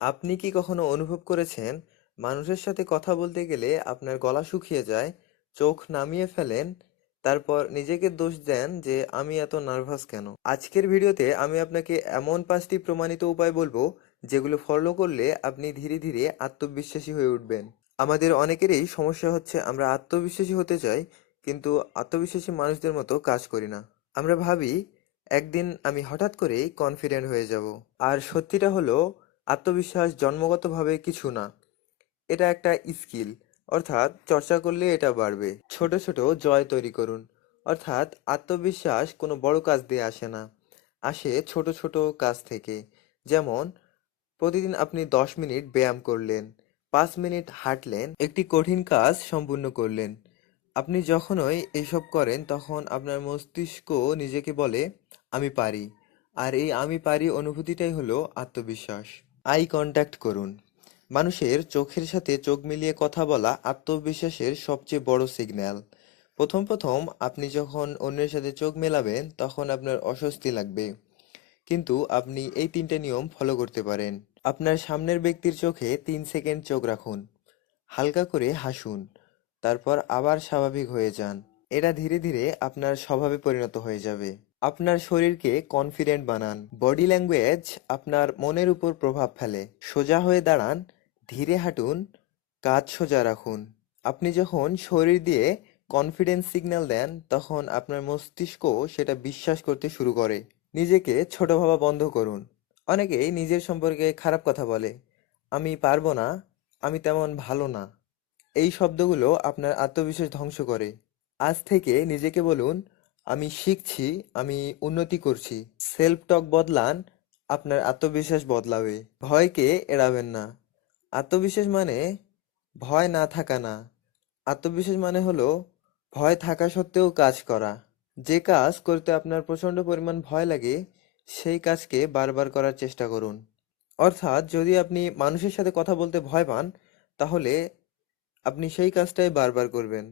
আপনি কি কখনো অনুভব করেছেন, মানুষের সাথে কথা বলতে গেলে আপনার গলা শুকিয়ে যায়, চোখ নামিয়ে ফেলেন, তারপর নিজেকে দোষ দেন যে আমি এত নার্ভাস কেন? আজকের ভিডিওতে আমি আপনাকে এমন 5টি প্রমাণিত উপায় বলবো, যেগুলো ফলো করলে আপনি ধীরে ধীরে আত্মবিশ্বাসী হয়ে উঠবেন। আমাদের অনেকেরই সমস্যা হচ্ছে আমরা আত্মবিশ্বাসী হতে চাই, কিন্তু আত্মবিশ্বাসী মানুষদের মতো কাজ করি না। আমরা ভাবি একদিন আমি হঠাৎ করেই কনফিডেন্ট হয়ে যাব। আর সত্যিটা হলো, আত্মবিশ্বাস জন্মগতভাবে কিছু না, এটা একটা স্কিল। অর্থাৎ চর্চা করলে এটা বাড়বে। ছোট ছোট জয় তৈরি করুন। অর্থাৎ আত্মবিশ্বাস কোনো বড় কাজ দিয়ে আসে না, আসে ছোট ছোট কাজ থেকে। যেমন প্রতিদিন আপনি 10 মিনিট ব্যায়াম করলেন, 5 মিনিট হাঁটলেন, একটি কঠিন কাজ সম্পূর্ণ করলেন। আপনি যখনই এসব করেন তখন আপনার মস্তিষ্ক নিজেকে বলে আমি পারি। আর এই আমি পারি অনুভূতিটাই হলো আত্মবিশ্বাস। আই কন্ট্যাক্ট করুন। মানুষের চোখের সাথে চোখ মিলিয়ে কথা বলা আত্মবিশ্বাসের সবচেয়ে বড় সিগন্যাল। প্রথম প্রথম আপনি যখন অন্যের সাথে চোখ মেলাবেন তখন আপনার অস্বস্তি লাগবে, কিন্তু আপনি এই 3টে নিয়ম ফলো করতে পারেন। আপনার সামনের ব্যক্তির চোখে 3 সেকেন্ড চোখ রাখুন, হালকা করে হাসুন, তারপর আবার স্বাভাবিক হয়ে যান। এটা ধীরে ধীরে আপনার স্বভাবে পরিণত হয়ে যাবে। আপনার শরীরকে কনফিডেন্ট বানান। বডি ল্যাঙ্গুয়েজ আপনার মনের উপর প্রভাব ফেলে। সোজা হয়ে দাঁড়ান, ধীরে হাঁটুন, কাঁধ সোজা রাখুন। আপনি যখন শরীর দিয়ে কনফিডেন্স সিগন্যাল দেন তখন আপনার মস্তিষ্ক সেটা বিশ্বাস করতে শুরু করে। নিজেকে ছোট ভাবা বন্ধ করুন। অনেকেই নিজের সম্পর্কে খারাপ কথা বলে, আমি পারবো না, আমি তেমন ভালো না। এই শব্দগুলো আপনার আত্মবিশ্বাস ধ্বংস করে। আজ থেকে নিজেকে বলুন, আমি শিখছি, আমি উন্নতি করছি। সেলফ টক বদলান, আপনার আত্মবিশ্বাস বদলাবে। ভয়কে এড়াবেন না। আত্মবিশ্বাস মানে ভয় না থাকা না। আত্মবিশ্বাস মানে হলো ভয় থাকা সত্ত্বেও কাজ করা। যে কাজ করতে আপনার প্রচণ্ড পরিমাণ ভয় লাগে, সেই কাজকে বারবার করার চেষ্টা করুন। অর্থাৎ যদি আপনি মানুষের সাথে কথা বলতে ভয় পান, তাহলে আপনি সেই কাজটাই বারবার করবেন।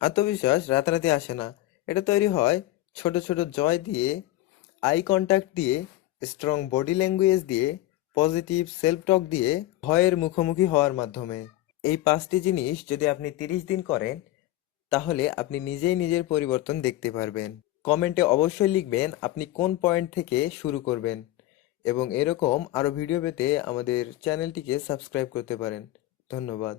আত্মবিশ্বাস রাতারাতি আসে না, এটা তৈরি হয় ছোট ছোট জয় দিয়ে, আই কন্ট্যাক্ট দিয়ে, স্ট্রং বডি ল্যাঙ্গুয়েজ দিয়ে, পজিটিভ সেলফ টক দিয়ে, ভয়ের মুখোমুখি হওয়ার মাধ্যমে। এই 5টি জিনিস যদি আপনি 30 দিন করেন, তাহলে আপনি নিজেই নিজের পরিবর্তন দেখতে পারবেন। কমেন্টে অবশ্যই লিখবেন আপনি কোন পয়েন্ট থেকে শুরু করবেন, এবং এরকম আরও ভিডিও পেতে আমাদের চ্যানেলটিকে সাবস্ক্রাইব করতে পারেন। ধন্যবাদ।